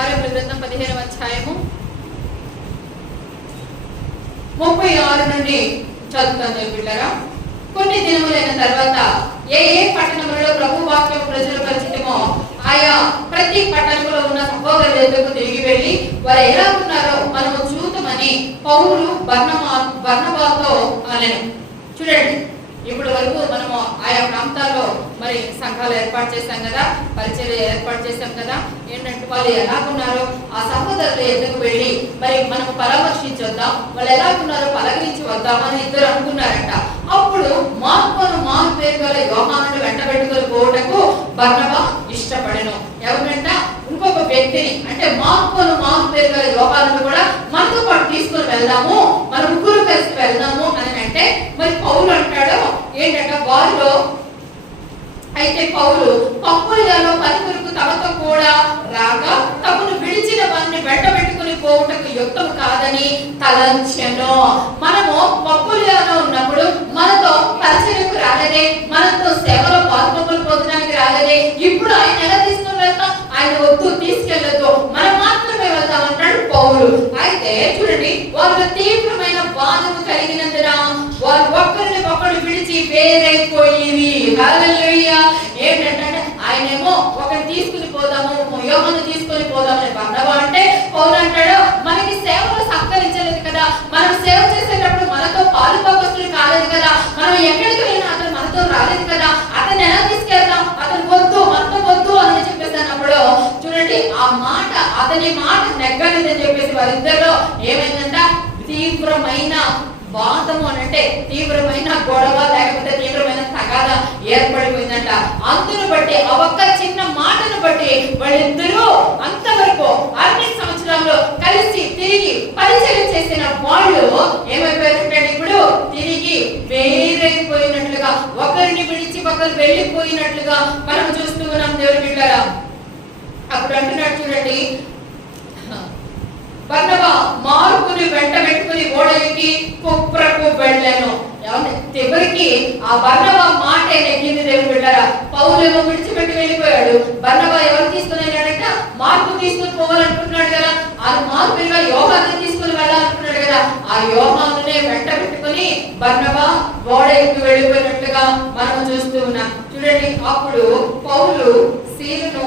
కార్యముల గ్రంథం పదిహేనవ అధ్యాయము. ముప్పై ఆరు నుండి చదువుతాను బిడ్డరా. కొన్ని దినములైన తర్వాత ఏ ఏ పట్టణములలో ప్రభు వాక్యం ప్రజలు పరిచితమో ఆయా ప్రతి పట్టణంలో ఉన్న సహోదరుల తిరిగి వెళ్ళి వారు ఎలా ఉన్నారో మనము చూద్దామని పౌరులు బర్ణమా బర్ణబాతో అనను. చూడండి ఇప్పటి వరకు మనము ఆయా ప్రాంతాల్లో మరి సంఘాలు ఏర్పాటు చేశాం కదా పరిచయం ఏర్పాటు చేశాం కదా. ఏంటంటే వాళ్ళు ఎలాగున్నారో ఆ సహోదరులు ఎందుకు వెళ్ళి మరి మనం పరామర్శించొద్దాం వాళ్ళు ఎలాగున్నారో పలకరించి వద్దాం అని ఇద్దరు అనుకున్నారంట. అప్పుడు మార్పును మార్పు పేరు గల యోహాను వెంట పెట్టుకుని పోవటకు బర్ణబా ఇష్టపడను. ఎవరంట? ఇంకొక వ్యక్తిని. అంటే మార్పును మార్పు పేరు గల యోహాను కూడా మనతో పాటు తీసుకొని వెళ్దాము మన ముగ్గురు కలిసి వెళ్దాము అని అంటే మరి పౌరులు అంటాడు ఏంటంటే అయితే పౌలు పప్పులలో పని కొరకు తమతో కూడా రాగా తమను విడిచిన వారిని వెంట పోవటకు యుక్తం కాదని తలంచెను. మనము పప్పులలో ఉన్నప్పుడు మనతో పరిచయకు రాలేదే మనతో సేవలో పాల్గొనలు పొందడానికి రాలేదే. ఇప్పుడు ఆయన ఎలా తీసుకుని వెళ్తాం? ఆయన వద్దు తీసుకెళ్ళదు మనం మాత్రమే వెళ్తాం అంటాడు పౌలు. అయితే చూడండి వాళ్ళు తీవ్రమైన బాధను కలిగినందున వారు ఒక్కరిని ఒకరు విడిచి వేరైపోయి ఆయనేమో ఒకరిని తీసుకుని పోదాము యోగను తీసుకుని పోదామని బంధవా అంటే పౌరు అంటాడు మనకి సేవలు సహకరించలేదు కదా. మనం సేవ చేసేటప్పుడు మనతో పాలు పాపస్తులు కాలేదు కదా. మనం ఎక్కడికి వెళ్ళినా అతను మనతో రాలేదు కదా. అతను ఎలా తీసుకెళ్తాం? అతను వద్దు మనతో వద్దు అని చెప్పేసి అన్నప్పుడు చూడండి ఆ మాట అతని మాట నెగ్గలేదని చెప్పేసి వారిద్దరిలో ఏమైందంట? తీవ్రమైన వాదము అని అంటే తీవ్రమైన గొడవ లేకపోతే తీవ్రమైన తగాద ఏర్పడిపోయిందంట. అందును బట్టి ఆ ఒక్క చిన్న మాటను బట్టి వాళ్ళిద్దరూ అంతవరకు అన్ని సంవత్సరాల్లో కలిసి తిరిగి పరిచయం చేసిన వాళ్ళు ఏమైపోయారంటే ఇప్పుడు తిరిగి వేరైపోయినట్లుగా ఒకరిని విడిచి ఒకరు వెళ్ళిపోయినట్లుగా మనం చూస్తూ ఉన్నాం దేవుడు బిడ్డరా. అప్పుడు అంటున్నాడు చూడండి బర్నబ మారుకుని వెంట పెట్టుకుని ఓడ ఎక్కి కుప్రకు వెళ్ళాను చివరికి ఆ బర్నబ మాట నెగ్గింది దేవుని బిడ్డారా. పౌలేమో విడిచిపెట్టి వెళ్ళిపోయాడు. బర్నబ ఎవరు తీసుకుని వెళ్ళాడంట? మార్పు తీసుకుని పోవాలనుకుంటున్నాడు కదా. ఆ మార్పుగా యోగాన్ని తీసుకుని వెళ్ళాలనుకున్నాడు కదా. ఆ యోగానే వెంట పెట్టుకుని బర్నబ ఓడ ఎక్కి వెళ్ళిపోయినట్లుగా మనం చూస్తూ ఉన్నాం. చూడండి అప్పుడు పౌలు సీలును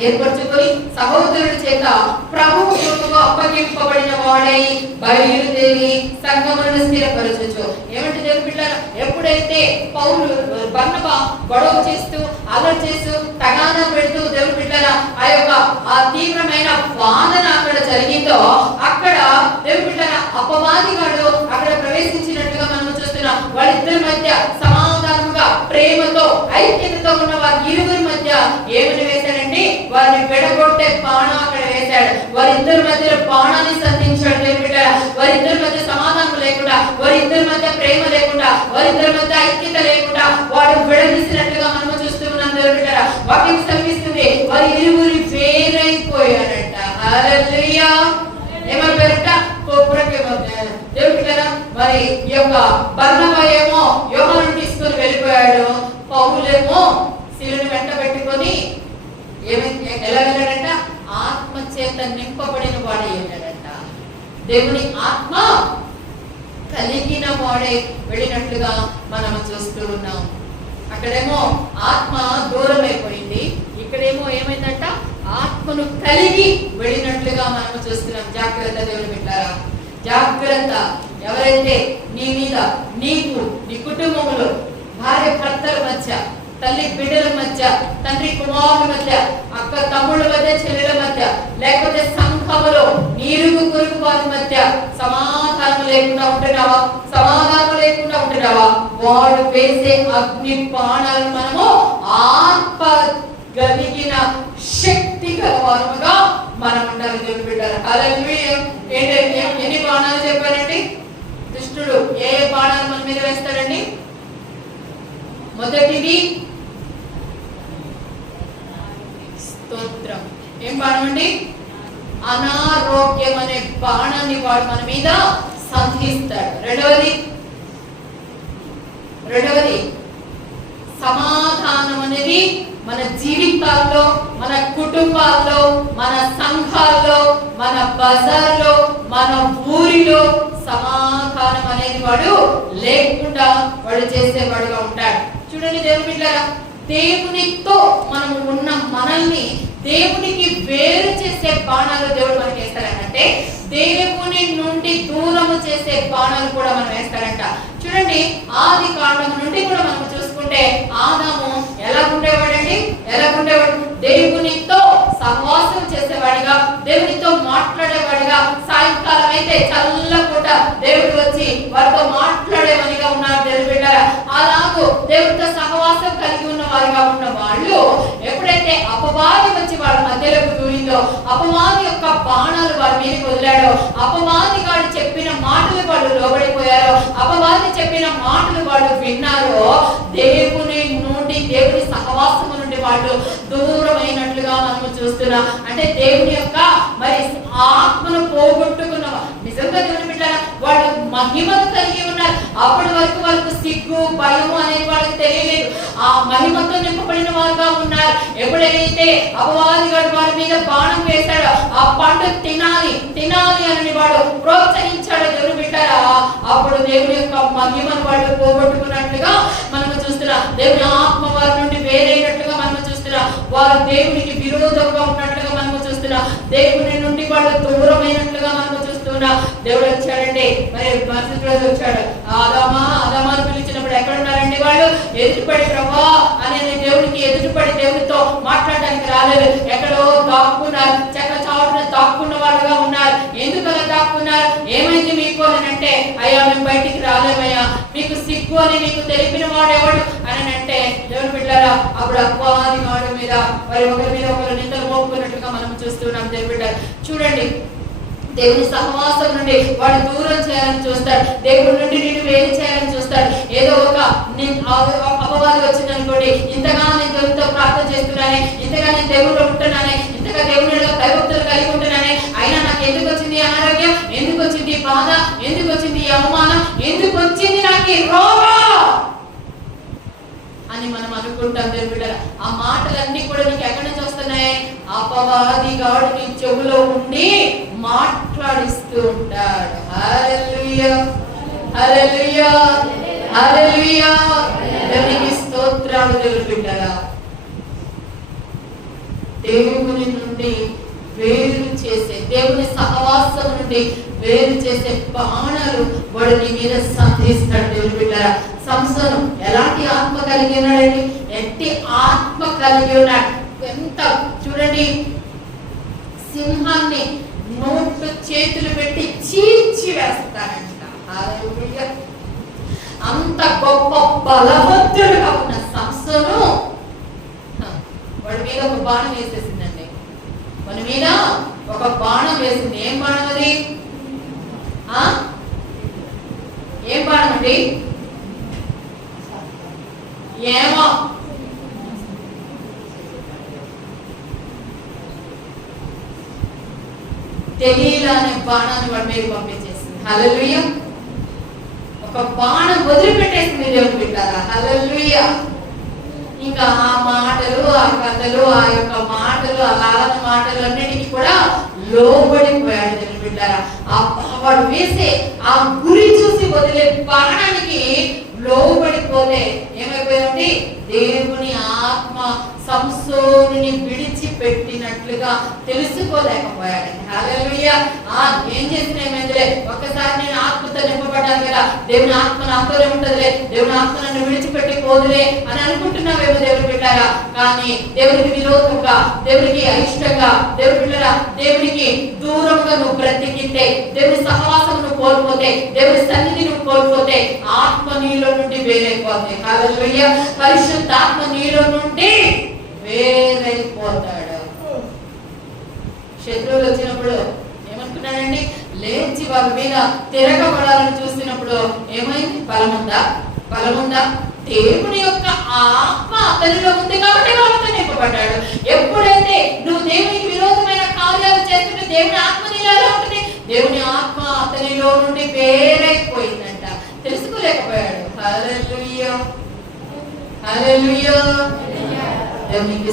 ఏర్పరచుకొని సహోదరుడి చేత ప్రభు కొరకు అప్పగింపబడిన వాడై బయలుదేరి సంగములను స్థిరపరచచ్చు ఏమంటే దేవుని బిడ్డలారా, ఎప్పుడైతే పౌరులు బర్ణబ గొడవ చేస్తూ అలర్ చేస్తూ తగాదా పెడుతూ దేవుని బిడ్డల ఆ యొక్క ఆ తీవ్రమైన వాదన అక్కడ జరిగిందో అక్కడ దేవుని బిడ్డల అపవాదిగాడు అక్కడ ప్రవేశించినట్టుగా మనం చూస్తున్నాం. వాళ్ళిద్దరి మధ్య సమాధానముగా ప్రేమతో ఐక్యతతో ఉన్న వారి ఇరువురి మధ్య ఏమని వారిని పెడగొట్టే బాణం అక్కడ వేశాడు. వారిద్దరి మధ్యలో పాణాన్ని సంధించాడు లేకుండా వారిద్దరి మధ్య సమాధానం లేకుండా వారిద్దరి మధ్య ప్రేమ లేకుండా వారిద్దరి మధ్య ఐక్యత లేకుండా వాడు విడదీసినట్లుగా మనం చూస్తూ పెట్టారా దేవుని బిడ్డలారా. వాక్యం సమీపిస్తుంది వారి ఇరువురి వేరైపోయారంట. హల్లెలూయా. ఏమైపోయారంట కోపురకి దేవుని మరి ఈ యొక్క బర్నబా ఏమో తీసుకొని వెళ్ళిపోయాడు. పౌలేమో శిలుని వెంట పెట్టుకొని ఏమైంది ఎలా వెళ్ళాడంట? ఆత్మ చేత నింపబడిన వాడే ఉన్నాడంట. దేవుని ఆత్మ కలిగిన వాడే వెళ్ళినట్లుగా మనం చూస్తూ ఉన్నాం. అక్కడేమో ఆత్మ దూరం అయిపోయింది ఇక్కడేమో ఏమైందంట? ఆత్మను కలిగి వెళ్ళినట్లుగా మనం చూస్తున్నాం. జాగ్రత్త దేవుని పెట్టారా జాగ్రత్త. ఎవరైతే నీ మీద నీకు నీ కుటుంబంలో భార్య భర్తల మధ్య తల్లి బిడ్డల మధ్య తండ్రి కుమారుల మధ్య అక్క తమ్ముళ్ళ మధ్య చెల్లెల మధ్య లేకపోతే సంఘములో నీరుగు గురుగు వారి మధ్య సమాధానం లేకుండా ఉంటున్నావా? సమాధానం లేకుండా ఉంటున్నావా? వాడు వేసే అగ్ని బాణాలను మనము ఆత్మ కలిగిన శక్తి గలవారముగా మనం ఉండాలి దేవుని బిడ్డారు అలా ఏంటంటే ఎన్ని బాణాలు చెప్పారండి? దుష్టుడు ఏ ఏ బాణాలు మన మీద వేస్తాడండి మొదటిది స్తోత్రం అనారోగ్యం అనే బాణాన్ని వాడు మన మీద సంధిస్తాడు. రెండవది రెండవది సమాధానం అనేది మన జీవితాల్లో మన కుటుంబాల్లో మన సంఘాల్లో మన బజార్లో మన ఊరిలో సమాధానం అనేది వాడు లేకుండా వాడు చేసేవాడుగా ఉంటాడు. చూడండి దేవుని బిడ్డారా దేవునితో మనం ఉన్న మనల్ని దేవునికి వేరు చేసే బాణాలు దేవుడు మనకి వేస్తాడంటే దేవుని నుండి దూరము చేసే బాణాలు కూడా మనం వేస్తాడంట. చూడండి ఆది కాండం నుండి కూడా మనం చూసుకుంటే ఆదాము ఎలా ఉండేవాడండి? ఎలా ఉండేవాడు? దేవునితో సహవాసం చేసేవాడిగా దేవునితో మాట్లాడేవాడిగా. సాయంకాలం అయితే చల్లపూట దేవుడు వచ్చి వారితో మాట్లాడేవాడిగా ఉన్నారు దేవుడు బిడ్డారా. అలాగూ దేవుడితో సహవాసం కలిగి ఉన్న వారిగా ఉన్న వాళ్ళు ఎప్పుడైతే అపవాది వచ్చి వాళ్ళ మధ్యలోకి దూరిందో అపవాది యొక్క బాణాలు వారి మీదకి వదిలాడో అపవాది వాళ్ళు చెప్పిన మాటలు వాళ్ళు లోబడిపోయారో అపవాది చెప్పిన మాటలు వాళ్ళు విన్నారో దేవుని నుండి దేవుని సహవాసము నుండి వాళ్ళు దూరమైనట్లుగా మనము చూస్తున్నాం. అంటే దేవుని యొక్క మరి ఆత్మను పోగొట్టుకున్న నిజంగా దేవుని బిడ్డారా వాళ్ళు మహిమను కలిగి ఉన్నారు. అప్పటి వరకు వాళ్ళకు సిగ్గు భయము అనేది వాళ్ళకి తెలియలేదు. ఆ మహిమతో నింపబడిన వారుగా ఉన్నారు. ఎప్పుడైతే అపవాది గారు వారి మీద బాణం వేశాడో ఆ పండు తినాలి తినాలి అని వాడు ప్రోత్సహించాడు దేవుని బిడ్డారా. అప్పుడు దేవుని యొక్క మహిమను వాళ్ళు పోగొట్టుకున్నట్లుగా మనము చూస్తున్నాం. దేవుని ఆత్మ వారి నుండి వేరైనట్లుగా మనము చూస్తున్నాం. వారు దేవునికి విరోధంగా ఉన్నట్లుగా మనము చూస్తున్నాం. దేవుని నుండి వాళ్ళు దూరమైనట్లుగా మనము చూస్తున్నాం దేవుడు వచ్చాడండి మరి మరుసటి రోజు వచ్చాడు. ఆదామా ఆదామా అని పిలిచినప్పుడు ఎక్కడ ఉన్నారండి వాళ్ళు? ఎదురుపడి ప్రభా అనేది దేవునికి ఎదురుపడి దేవునితో మాట్లాడడానికి రాలేదు. ఎక్కడో దాక్కున్నారు. చెక్క చాటున దాక్కున్న వాళ్ళుగా ఉన్నారు. ఎందుకు అలా దాక్కున్నారు? ఏమైంది మీకు అని అంటే అయ్యా మేము బయటికి రాలేమయ్యా మీకు సిగ్గు అని మీకు తెలిపిన వాడు ఎవడు? అని అంటే దేవుని బిడ్డారా అప్పుడు అపవాది వాడి మీద మరి ఒకరి మీద ఒకరు నిందలు మోపుకున్నట్టుగా మనం చూస్తున్నాం దేవుని బిడ్డారు చూడండి దేవుని సహవాసం నుండి వాడు దూరం చేయాలని చూస్తారు దేవుడి నుండి నేను వేరు చేయాలని చూస్తాడు. ఏదో ఒక అపవాదం వచ్చింది అనుకోండి ఇంతగా నేను దేవునితో ప్రార్థన చేస్తున్నానే ఇంతగా నేను దేవుడు ఉంటున్నానే ఇంతగా దేవునిలో భయభక్తులు కలిగి ఉంటున్నానే అయినా నాకు ఎందుకు వచ్చింది ఈ అనారోగ్యం? ఎందుకు వచ్చింది ఈ బాధ? ఎందుకు వచ్చింది ఈ అవమానం? ఎందుకు వచ్చింది నాకు రోగం? అని మనం అనుకుంటాం దేవుడు ఆ మాటలన్నీ కూడా నీకు ఎక్కడి నుంచి వస్తున్నాయి? అపవాది గాడు నీ చెవులో ఉండి మాట్లాడిస్తూ ఉంటాడు. దేవునికి స్తోత్రాలు దేవుడు దేవుని నుండి వేరు చేసే దేవుని సహవాసం నుండి వేరు చేసే బాణాలు వాడు నీ మీద సంధిస్తాడు దేవుని సంసనం ఎలాంటి ఆత్మ కలిగి ఉన్నాడండి? ఎట్టి ఆత్మ కలిగి ఉన్నాడు. ఎంత చూడండి సింహాన్ని నోట్లు చేతులు పెట్టి చీల్చి వేస్తారంట. అంత గొప్ప బలవంతుడుగా ఉన్న సంస్థను వాడి మీద ఒక బాణం వేసేసిందండి. మన మీద ఒక బాణం వేసింది. ఏం బాణం అది? ఆ? ఏం బాణం అండి? ఏమో. తెలియలా అనే బాణాన్ని వాడి మీద పంపించేసింది. హలలుయ ఒక బాణం వదిలిపెట్టేసింది దేవుని బిడ్డారా. హలలుయ ఇంకా ఆ మాటలు ఆ కథలు ఆ యొక్క మాటలు ఆ లాలన మాటలు అన్నిటికీ కూడా లోబడిపోయాడు దేవుని బిడ్డారా. ఆ వాడు వేసే ఆ గురి చూసి వదిలే బాణానికి లోబడిపోతే ఏమైపోయింది దేవుని ఆత్మ సంసోని విడిచిపెట్టినట్లుగా తెలుసుకోలేకపోయాడు. హల్లెలూయా. ఆ ఏం చేసిన ఏమైందిలే? ఒక్కసారి నేను ఆత్మతో నింపబడ్డాను కదా. దేవుని ఆత్మ నాతోనే ఉంటదిలే. దేవుని ఆత్మ నన్ను విడిచిపెట్టి పోదులే అని అనుకుంటున్నావేమో దేవుని బిడ్డారా? కానీ దేవునికి విరోధంగా దేవునికి అయిష్టంగా దేవుని బిడ్డరా? దేవునికి దూరంగా నువ్వు బ్రతికితే దేవుని సహవాసం నువ్వు కోల్పోతే దేవుని సన్నిధి నువ్వు కోల్పోతే ఆత్మ నీలో నుండి వేరైపోతుంది. హల్లెలూయా. పరిశుద్ధ ఆత్మ నీలో నుండి వేరైపోతాడు. శత్రువులు వచ్చినప్పుడు ఏమనుకున్నాడండి? లేచి వాళ్ళ మీద తిరగబడాలని చూసినప్పుడు ఏమైంది? బలముందా? బలముందా? దేవుని యొక్క ఆత్మ అతనిలో ఉంది కాబట్టి వాళ్ళతో నింపబడ్డాడు. ఎప్పుడైతే నువ్వు దేవునికి విరోధమైన కార్యాలు చేస్తుంటే దేవుని ఆత్మ నీలో ఎలా ఉంటుంది దేవుని ఆత్మ అతనిలో నుండి వేరైపోయిందంట. తెలుసుకోలేకపోయాడు. హల్లెలూయా. హల్లెలూయా. దేవునికి